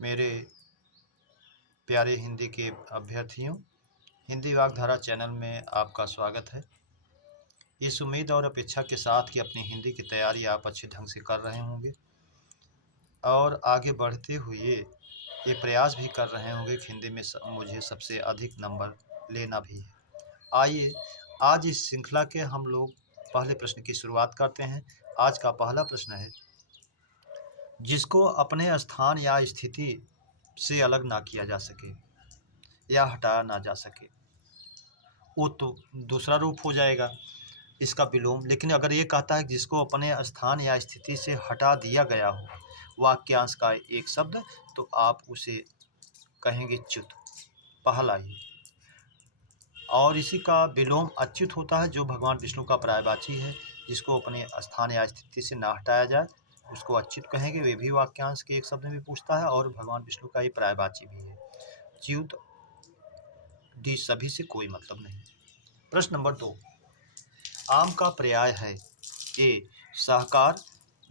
मेरे प्यारे हिंदी के अभ्यर्थियों, हिंदी वाग्धारा चैनल में आपका स्वागत है। इस उम्मीद और अपेक्षा के साथ कि अपनी हिंदी की तैयारी आप अच्छे ढंग से कर रहे होंगे और आगे बढ़ते हुए ये प्रयास भी कर रहे होंगे कि हिंदी में मुझे सबसे अधिक नंबर लेना भी है। आइए आज इस श्रृंखला के हम लोग पहले प्रश्न की शुरुआत करते हैं। आज का पहला प्रश्न है, जिसको अपने स्थान या स्थिति से अलग ना किया जा सके या हटाया ना जा सके, वो तो दूसरा रूप हो जाएगा इसका विलोम। लेकिन अगर ये कहता है जिसको अपने स्थान या स्थिति से हटा दिया गया हो वाक्यांश का एक शब्द, तो आप उसे कहेंगे च्युत, पहला ही। और इसी का विलोम अच्युत होता है, जो भगवान विष्णु का पर्यायवाची है। जिसको अपने स्थान या स्थिति से ना हटाया जाए उसको अच्युत कहेंगे। वे भी वाक्यांश के एक शब्द में पूछता है और भगवान विष्णु का ही पर्यायवाची भी है। च्युत डी सभी से कोई मतलब नहीं। प्रश्न नंबर 2, आम का पर्याय है ए सहकार,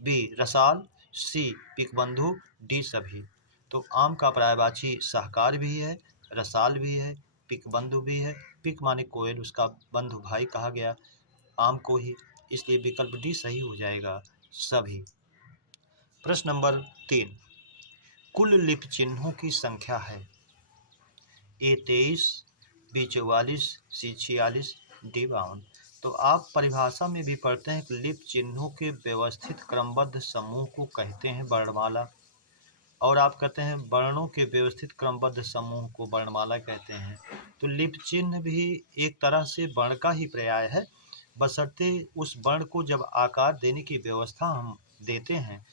बी रसाल, सी पिकबंधु, डी सभी। तो आम का पर्यायवाची सहकार भी है, रसाल भी है, पिकबंधु भी है। पिक माने कोयल, उसका बंधु भाई कहा गया आम को ही, इसलिए विकल्प डी सही हो जाएगा, सभी। प्रश्न नंबर 3, कुल लिपि चिन्हों की संख्या है ए 23, बी 44, सी 46, डी 52। तो आप परिभाषा में भी पढ़ते हैं कि लिपि चिन्हों के व्यवस्थित क्रमबद्ध समूह को कहते हैं वर्णमाला, और आप कहते हैं वर्णों के व्यवस्थित क्रमबद्ध समूह को वर्णमाला कहते हैं। तो लिपि चिन्ह भी एक तरह से वर्ण का ही पर्याय है, बशर्ते उस वर्ण को जब आकार देने की व्यवस्था हम देते हैं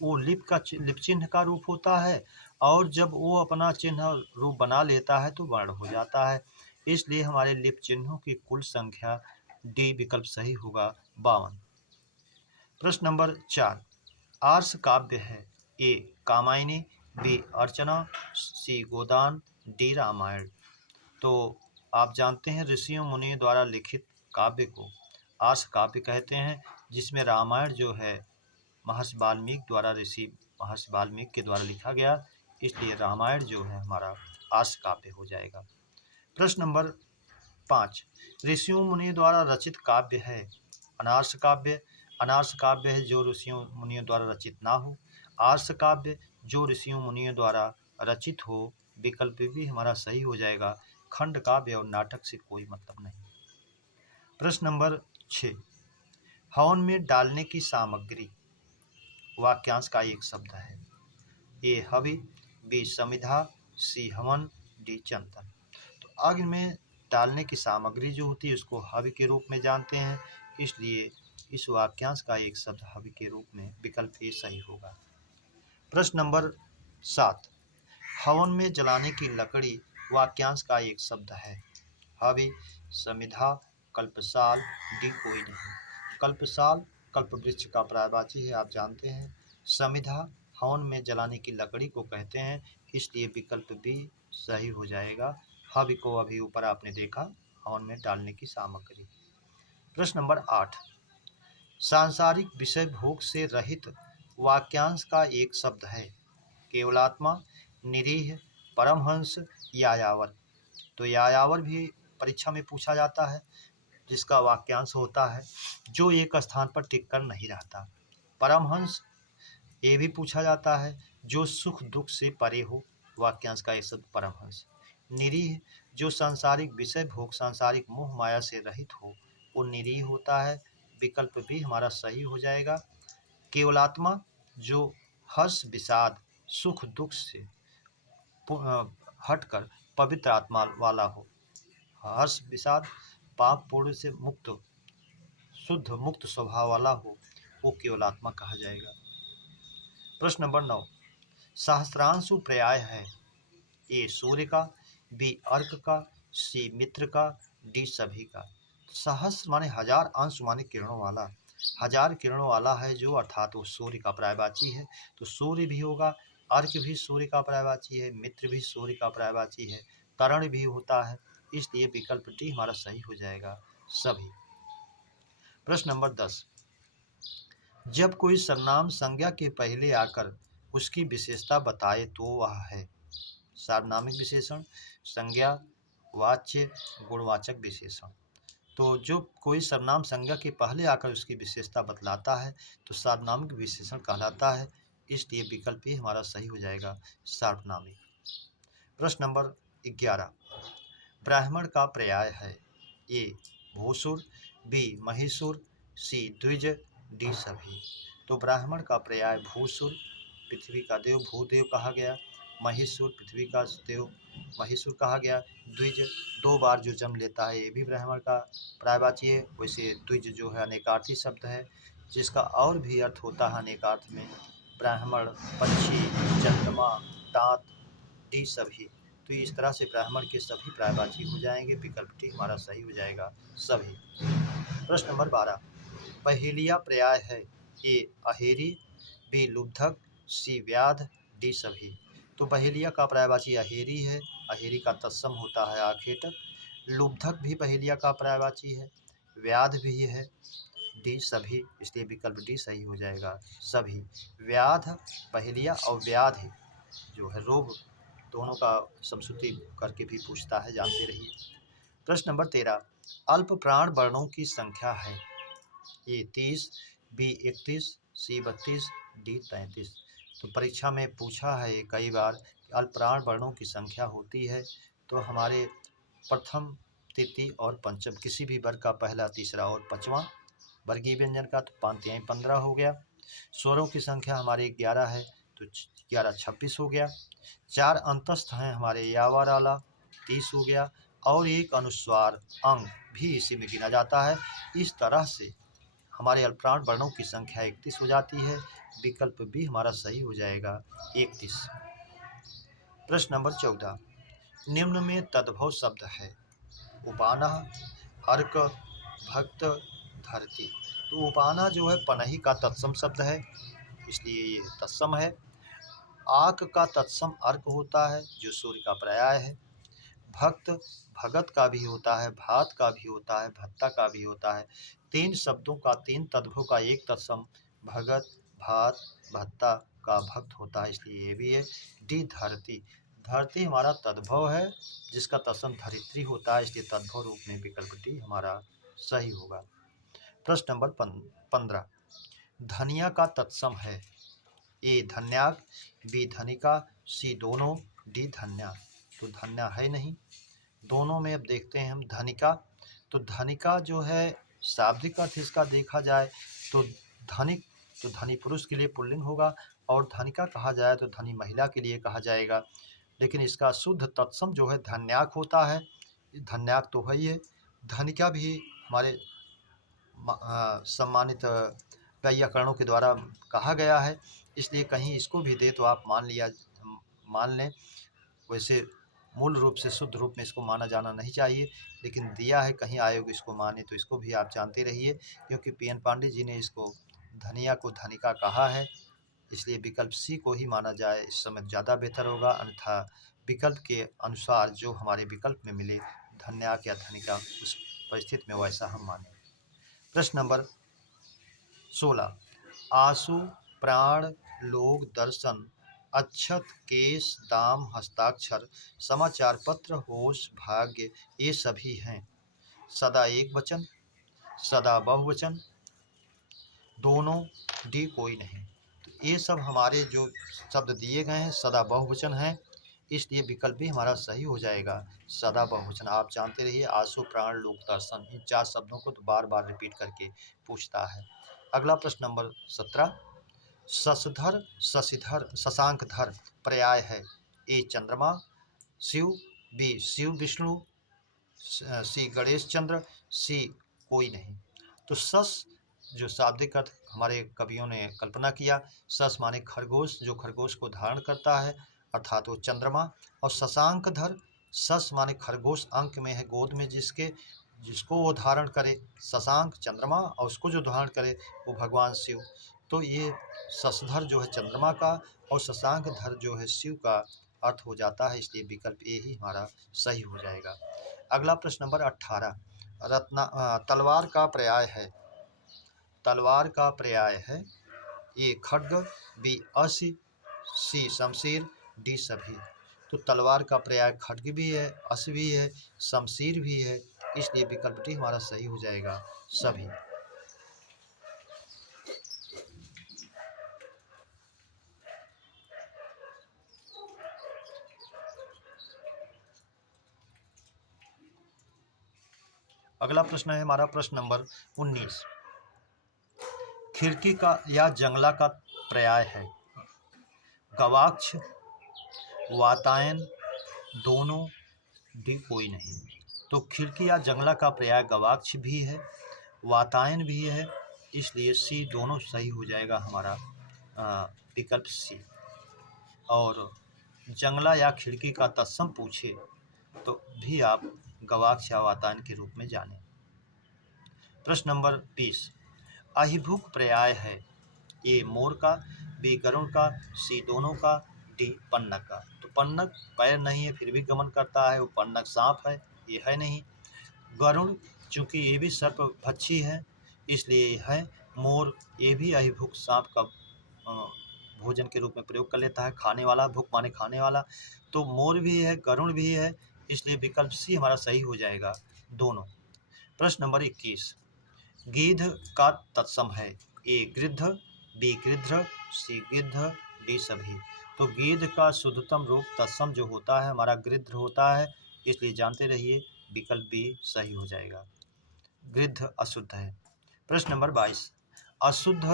वो लिपि चिन्ह का रूप होता है, और जब वो अपना चिन्ह रूप बना लेता है तो वर्ण हो जाता है। इसलिए हमारे लिपि चिन्हों की कुल संख्या डी विकल्प सही होगा, 52। प्रश्न नंबर 4, आर्ष काव्य है ए कामायनी, बी अर्चना, सी गोदान, डी रामायण। तो आप जानते हैं ऋषियों मुनियों द्वारा लिखित काव्य को आर्ष काव्य कहते हैं, जिसमें रामायण जो है महर्षि वाल्मीकि द्वारा, ऋषि महर्षि वाल्मीकि के द्वारा लिखा गया, इसलिए रामायण जो है हमारा आर्ष काव्य हो जाएगा। प्रश्न नंबर 5, ऋषियों मुनियों द्वारा रचित काव्य है अनार्ष काव्य। अनार्ष काव्य है जो ऋषियों मुनियों द्वारा रचित ना हो। आर्ष काव्य जो ऋषियों मुनियों द्वारा रचित हो। विकल्प भी हमारा सही हो जाएगा, खंड काव्य और नाटक से कोई मतलब नहीं। प्रश्न नंबर 6, हवन में डालने की सामग्री वाक्यांश का एक शब्द है ए हवि, बी समिधा, सी हवन, डी चंदन। तो आग में डालने की सामग्री जो होती है उसको हवि के रूप में जानते हैं, इसलिए इस वाक्यांश का एक शब्द हवि के रूप में विकल्प ए सही होगा। प्रश्न नंबर 7, हवन में जलाने की लकड़ी वाक्यांश का एक शब्द है हवि, समिधा, कल्पसाल, डी कोई नहीं। कल्पसाल कल्प वृक्ष का पर्यायवाची है, आप जानते हैं। समिधा हवन में जलाने की लकड़ी को कहते हैं, इसलिए विकल्प बी सही हो जाएगा। हवि को अभी ऊपर आपने देखा, हवन में डालने की सामग्री। प्रश्न नंबर 8, सांसारिक विषय भोग से रहित वाक्यांश का एक शब्द है केवलात्मा, निरीह, परमहंस, यायावर। तो यायावर भी परीक्षा में पूछा जाता है, जिसका वाक्यांश होता है जो एक स्थान पर टिक कर नहीं रहता। परमहंस ये भी पूछा जाता है जो सुख दुख से परे हो, वाक्यांश का एक शब्द परमहंस। निरीह जो सांसारिक विषय भोग सांसारिक मोह माया से रहित हो, वो निरीह होता है, विकल्प भी हमारा सही हो जाएगा। केवलात्मा जो हर्ष विषाद सुख दुख से हटकर पवित्र आत्मा वाला हो, हर्ष विषाद पाप पुण्य से मुक्त शुद्ध मुक्त स्वभाव वाला हो, वो केवलात्मा कहा जाएगा। प्रश्न नंबर 9, सहस्त्रांशु पर्याय है ए सूर्य का, बी अर्क का, सी मित्र का, डी सभी का। सहस्र माने हजार, अंश माने किरणों वाला, हजार किरणों वाला है जो, अर्थात वो सूर्य का पर्यायवाची है। तो सूर्य भी होगा, अर्क भी सूर्य का पर्यायवाची है, मित्र भी सूर्य का पर्यायवाची है, तरण भी होता है, इसलिए विकल्प डी हमारा सही हो जाएगा, सभी। प्रश्न नंबर 10, जब कोई सर्वनाम संज्ञा के पहले आकर उसकी विशेषता बताए तो वह है। सार्वनामिक विशेषण, संज्ञा, वाच्य, गुणवाचक विशेषण। तो जो कोई सर्वनाम संज्ञा के पहले आकर उसकी विशेषता बतलाता है तो सार्वनामिक विशेषण कहलाता है। इसलिए विकल्प ही हमारा सही हो जाएगा, सार्वनामिक। प्रश्न नंबर 11, ब्राह्मण का पर्याय है। ए भूसुर, बी महिषुर, सी द्विज, डी सभी। तो ब्राह्मण का पर्याय भूसुर, पृथ्वी का देव भूदेव कहा गया। महिषुर, पृथ्वी का देव महिषुर कहा गया। द्विज 2 बार जो जन्म लेता है ये भी ब्राह्मण का पर्यायवाची है। वैसे द्विज जो है अनेकार्थी शब्द है, जिसका और भी अर्थ होता है अनेकार्थ में। ब्राह्मण, पक्षी, चंद्रमा, दांत, डी सभी। तो इस तरह से ब्राह्मण के सभी पर्यायवाची हो जाएंगे। विकल्प डी हमारा सही हो जाएगा, सभी। प्रश्न नंबर 12, पहेलिया पर्याय है। ए अहेरी, बी लुब्धक, सी व्याध, डी सभी। तो पहेलिया का पर्यायवाची अहेरी है। अहेरी का तत्सम होता है आखेटक। लुब्धक भी पहेलिया का पर्यायवाची है। व्याध भी है। डी सभी, इसलिए विकल्प डी सही हो जाएगा, सभी। व्याध पहेलिया और व्याध जो है रोग, दोनों का समश्रुति करके भी पूछता है, जानते रहिए। प्रश्न नंबर 13, अल्प प्राण वर्णों की संख्या है। ए 30, बी 31, सी 32, डी 33। तो परीक्षा में पूछा है कई बार कि अल्प प्राण वर्णों की संख्या होती है तो हमारे प्रथम, तृतीय और पंचम किसी भी वर्ग का पहला, तीसरा और पांचवा, वर्गीय व्यंजन का तो 5 15 हो गया। स्वरों की संख्या हमारे 11 है तो 11 26 हो गया। 4 अंतस्थ हैं हमारे यावाराला, 30 हो गया। और एक अनुस्वार अंग भी इसी में गिना जाता है। इस तरह से हमारे अल्पप्राण वर्णों की संख्या 31 हो जाती है। विकल्प भी हमारा सही हो जाएगा, 31। प्रश्न नंबर 14, निम्न में तद्भव शब्द है। उपानः, अर्क, भक्त, धरती। तो उपाना जो है पनही का तत्सम शब्द है, इसलिए ये तत्सम है। आक का तत्सम अर्क होता है जो सूर्य का पर्याय है। भक्त भगत का भी होता है, भात का भी होता है, भत्ता का भी होता है। 3 शब्दों का 3 तद्भव का एक तत्सम भगत, भात, भत्ता का भक्त होता है, इसलिए ये भी है। डी धरती, धरती हमारा तद्भव है जिसका तत्सम धरित्री होता है, इसलिए तद्भव रूप में विकल्प डी हमारा सही होगा। प्रश्न नंबर 15, धनिया का तत्सम है। ए धन्याक, बी धनिका, सी दोनों, डी धन्या। तो धन्या है नहीं। दोनों में अब देखते हैं हम धनिका। तो धनिका जो है शाब्दिक अर्थ इसका देखा जाए तो धनिक, तो धनी पुरुष के लिए पुल्लिंग होगा, और धनिका कहा जाए तो धनी महिला के लिए कहा जाएगा। लेकिन इसका शुद्ध तत्सम जो है धन्याक होता है। धन्याक तो है ही है। धनिका भी हमारे सम्मानित व्याकरणों के द्वारा कहा गया है, इसलिए कहीं इसको भी दे तो आप मान लें। वैसे मूल रूप से शुद्ध रूप में इसको माना जाना नहीं चाहिए, लेकिन दिया है, कहीं आयोग इसको माने तो इसको भी आप जानते रहिए, क्योंकि PN पांडे जी ने इसको धनिया को धनिका कहा है। इसलिए विकल्प सी को ही माना जाए इस समय ज़्यादा बेहतर होगा, अन्यथा विकल्प के अनुसार जो हमारे विकल्प में मिले धन्याक या धनिका, उस परिस्थिति में वैसा हम माने। प्रश्न नंबर 16, आंसू, प्राण, लोग, दर्शन, अक्षत, केश, दाम, हस्ताक्षर, समाचार पत्र, होश, भाग्य, ये सभी हैं। सदा एक वचन, सदा बहुवचन, दोनों, डी कोई नहीं। तो ये सब हमारे जो शब्द दिए गए हैं सदा बहुवचन हैं, इसलिए विकल्प भी हमारा सही हो जाएगा, सदा बहुवचन। आप जानते रहिए आंसू, प्राण, लोक, दर्शन, इन 4 शब्दों को तो बार बार रिपीट करके पूछता है। अगला प्रश्न नंबर 17, शशधर, शशिधर, शशांकधर पर्याय है। ए चंद्रमा, शिव, बी शिव विष्णु, सी गणेश चंद्र, सी कोई नहीं। तो शश जो शाब्दिक अर्थ हमारे कवियों ने कल्पना किया, शश माने खरगोश, जो खरगोश को धारण करता है, अर्थात वो चंद्रमा। और शशांकधर, शश माने खरगोश अंक में है गोद में जिसके, जिसको वो धारण करे, शशांक चंद्रमा, और उसको जो धारण करे वो भगवान शिव। तो ये शशधर जो है चंद्रमा का और शशांकधर जो है शिव का अर्थ हो जाता है, इसलिए विकल्प ए ही हमारा सही हो जाएगा। अगला प्रश्न नंबर 18, तलवार का पर्याय है। तलवार का पर्याय है। ए खड्ग, बी असी, सी शमशीर, डी सभी। तो तलवार का पर्याय खड्ग भी है, अस भी है, शमशीर भी है, इसलिए विकल्प डी हमारा सही हो जाएगा, सभी। अगला प्रश्न है हमारा प्रश्न नंबर 19। खिड़की का या जंगला का पर्याय है गवाक्ष, वातायन, दोनों, डी कोई नहीं। तो खिड़की या जंगला का पर्याय गवाक्ष भी है, वातायन भी है, इसलिए सी दोनों सही हो जाएगा हमारा विकल्प सी। और जंगला या खिड़की का तत्सम पूछे तो भी आप गवाक्ष या वातायन के रूप में जानें। प्रश्न नंबर 20। अहिभुक पर्याय है ए मोर का, बी गरुड़ का, सी दोनों का, डी पन्नग का। तो पन्नग पैर नहीं है फिर भी गमन करता है, वो पन्नग सांप है, ये है नहीं। गरुड़ चूंकि ये भी सर्प भक्षी है इसलिए ये है। मोर ये भी अहिभुक सांप का भोजन के रूप में प्रयोग कर लेता है, खाने वाला, भुक माने खाने वाला। तो मोर भी है, गरुड़ भी है, इसलिए विकल्प सी हमारा सही हो जाएगा, दोनों। प्रश्न नंबर 21। गिद्ध का तत्सम है ए गिद्ध, बी गिद्ध, सी गिद्ध, डी सभी। तो गिद्ध का शुद्धतम रूप तत्सम जो होता है हमारा गिद्ध होता है, इसलिए जानते रहिए विकल्प बी सही हो जाएगा। गिद्ध अशुद्ध है। प्रश्न नंबर 22। अशुद्ध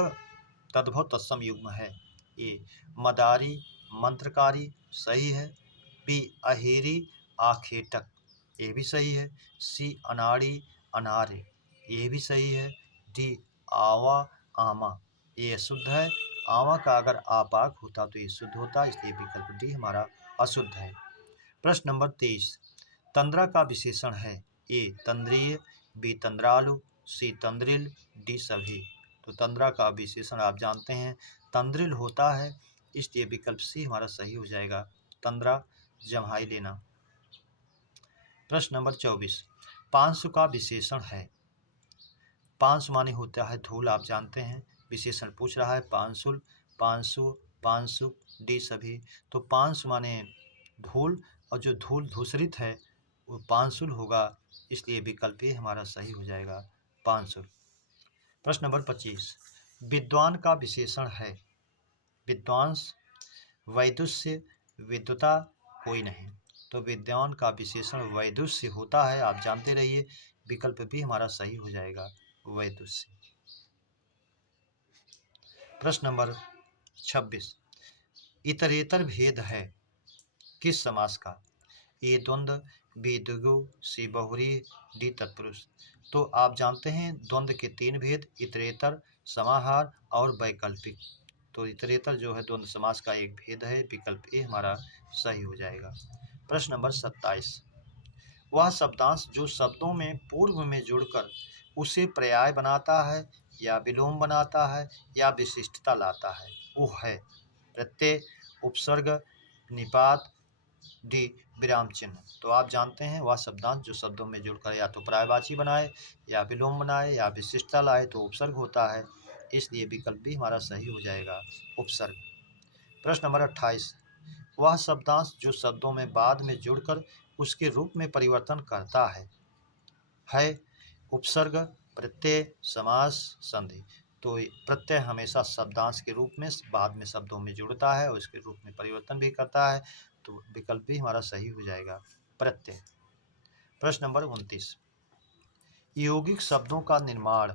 तद्भव तत्सम युग्म है ए मदारी, मंत्रकारी, सही है, बी अहेरी, आखेटक, ये भी सही है, सी अनाड़ी, अनार्य, ये भी सही है, डी आवा, आमा, ये अशुद्ध है। आवा का अगर आपाक होता तो ये शुद्ध होता, इसलिए विकल्प डी हमारा अशुद्ध है। प्रश्न नंबर 23। तंद्रा का विशेषण है ए तंद्रीय, बी तंद्रालु, सी तंद्रिल, डी सभी। तो तंद्रा का विशेषण आप जानते हैं तंद्रिल होता है, इसलिए विकल्प सी हमारा सही हो जाएगा, तंद्रा, जम्हाई लेना। प्रश्न नंबर 24। पांसु का विशेषण है, पांसु माने होता है धूल, आप जानते हैं, विशेषण पूछ रहा है पांसुल, पांसु, पांसुक, डी सभी। तो पांसु माने धूल और जो धूल धूसरित है वो पांसुल होगा, इसलिए विकल्प ए हमारा सही हो जाएगा, पांसुल। प्रश्न नंबर 25। विद्वान का विशेषण है विद्वांस, वैदुष्य, विद्वता, कोई नहीं। तो विद्वान का विशेषण वैदुष्य होता है, आप जानते रहिए, विकल्प भी हमारा सही हो जाएगा, वैदुष्य। प्रश्न नंबर 26। इतरेतर भेद है किस समास का ए द्वंद्व, बी द्विगु, सी बहुरी, डी तत्पुरुष। तो आप जानते हैं द्वंद्व के 3 भेद, इतरेतर, समाहार और वैकल्पिक। तो इतरेतर जो है द्वंद्व समास का एक भेद है, विकल्प ए हमारा सही हो जाएगा। प्रश्न नंबर 27। वह शब्दांश जो शब्दों में पूर्व में जुड़कर उसे पर्याय बनाता है या विलोम बनाता है या विशिष्टता लाता है वो है प्रत्यय, उपसर्ग, निपात, डी विराम चिन्ह। तो आप जानते हैं वह शब्दांश जो शब्दों में जुड़कर या तो पर्यायवाची बनाए या विलोम बनाए या विशिष्टता लाए तो उपसर्ग होता है, इसलिए विकल्प भी हमारा सही हो जाएगा, उपसर्ग। प्रश्न नंबर 28। वह शब्दांश जो शब्दों में बाद में जुड़कर उसके रूप में परिवर्तन करता है उपसर्ग, प्रत्यय, समास, संधि। तो प्रत्यय हमेशा शब्दांश के रूप में बाद में शब्दों में जुड़ता है और उसके रूप में परिवर्तन भी करता है, तो विकल्प भी हमारा सही हो जाएगा, प्रत्यय। प्रश्न नंबर 29। यौगिक शब्दों का निर्माण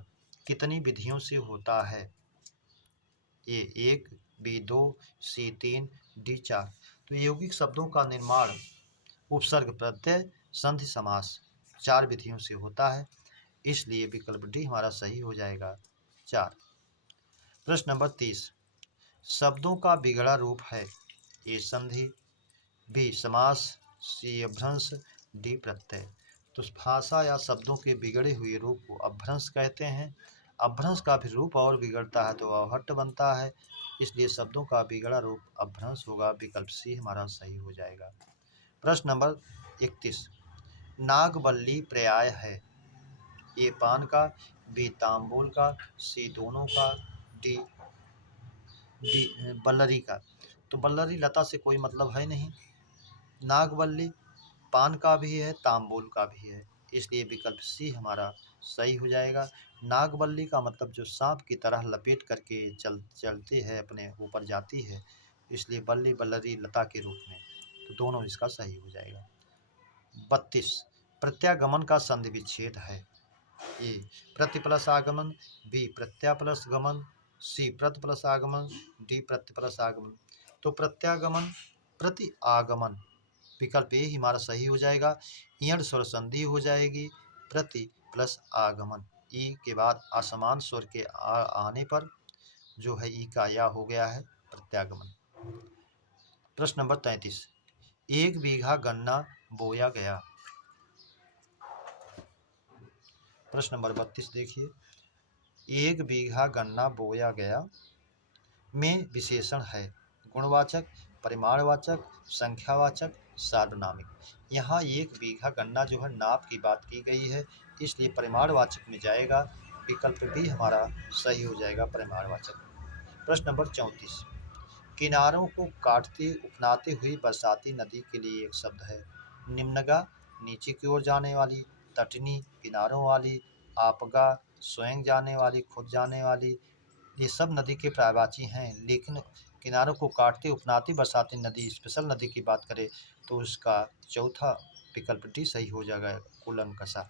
कितनी विधियों से होता है ए 1, बी 2, सी 3, डी 4। तो यौगिक शब्दों का निर्माण उपसर्ग, प्रत्यय, संधि, समास 4 विधियों से होता है, इसलिए विकल्प डी हमारा सही हो जाएगा, 4। प्रश्न नंबर 30। शब्दों का बिगड़ा रूप है ए संधि, बी समास, सी अभ्रंश, डी प्रत्यय। तो भाषा या शब्दों के बिगड़े हुए रूप को अभ्रंश कहते हैं। अभ्रंश का भी रूप और बिगड़ता है तो अवहट्ट बनता है, इसलिए शब्दों का बिगड़ा रूप अभ्रंश होगा, विकल्प सी हमारा सही हो जाएगा। प्रश्न नंबर 31। नागवल्ली पर्याय है ए पान का, बी तांबूल का, सी दोनों का, डी डी बल्लरी का। तो बल्लरी लता से कोई मतलब है नहीं। नागवल्ली पान का भी है, तांबूल का भी है, इसलिए विकल्प सी हमारा सही हो जाएगा। नागवल्ली का मतलब जो सांप की तरह लपेट करके चलती है, अपने ऊपर जाती है, इसलिए बल्ली बल्लरी लता के रूप में, तो दोनों इसका सही हो जाएगा। 32 प्रत्यागमन का संधि विच्छेद है। ए प्रति प्लस आगमन, बी प्रत्या प्लस गमन, सी प्रति प्लस आगमन, डी प्रति प्लस आगमन। तो प्रत्यागमन प्रति आगमन विकल्प ए ही हमारा सही हो जाएगा। इयड़ स्वर संधि हो जाएगी प्रति प्लस आगमन। ई के बाद असमान स्वर के आने पर जो है ई का या हो गया है प्रत्यागमन। प्रश्न नंबर 33 1 बीघा गन्ना बोया गया। प्रश्न नंबर 32 देखिए, 1 बीघा गन्ना बोया गया में विशेषण है गुणवाचक, परिमाणवाचक, संख्यावाचक, सार्वनामिक। यहाँ 1 बीघा गन्ना जो है नाप की बात की गई है, इसलिए परिमाणवाचक में जाएगा। विकल्प भी हमारा सही हो जाएगा परिमाणवाचक। प्रश्न नंबर 34 किनारों को काटती उपनाती हुई बरसाती नदी के लिए एक शब्द है निम्नगा नीचे की ओर जाने वाली, तटनी किनारों वाली, आपगा स्वयं जाने वाली खुद जाने वाली। ये सब नदी के पर्यायवाची हैं, लेकिन किनारों को काटती उपनाती बरसाती नदी स्पेशल नदी की बात करें तो उसका चौथा विकल्प डी सही हो जाएगा कुलनकसा।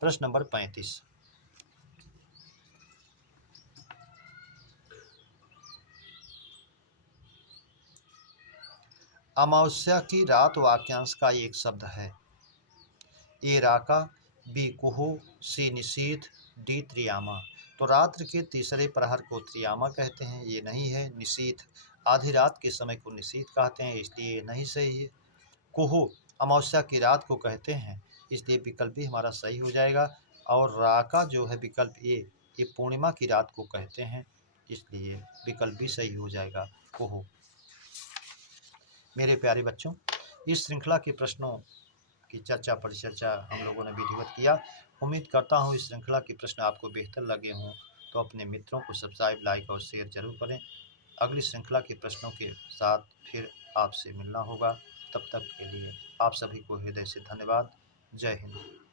प्रश्न नंबर 35 अमावस्या की रात वाक्यांश का एक शब्द है ए राका, बी कुहू, सी निशीथ, डी त्रियामा। तो रात्र के तीसरे प्रहर को त्रियामा कहते हैं, ये नहीं है। निशीथ आधी रात के समय को निशीथ कहते हैं, इसलिए नहीं सही है। कुहू अमावस्या की रात को कहते हैं, इसलिए विकल्प भी हमारा सही हो जाएगा। और राका जो है विकल्प ए, ये पूर्णिमा की रात को कहते हैं, इसलिए विकल्प भी सही हो जाएगा कुहू। मेरे प्यारे बच्चों, इस श्रृंखला के प्रश्नों की चर्चा परिचर्चा हम लोगों ने विधिवत किया। उम्मीद करता हूँ इस श्रृंखला के प्रश्न आपको बेहतर लगे हों, तो अपने मित्रों को सब्सक्राइब, लाइक और शेयर जरूर करें। अगली श्रृंखला के प्रश्नों के साथ फिर आपसे मिलना होगा। तब तक के लिए आप सभी को हृदय से धन्यवाद। जय हिंद।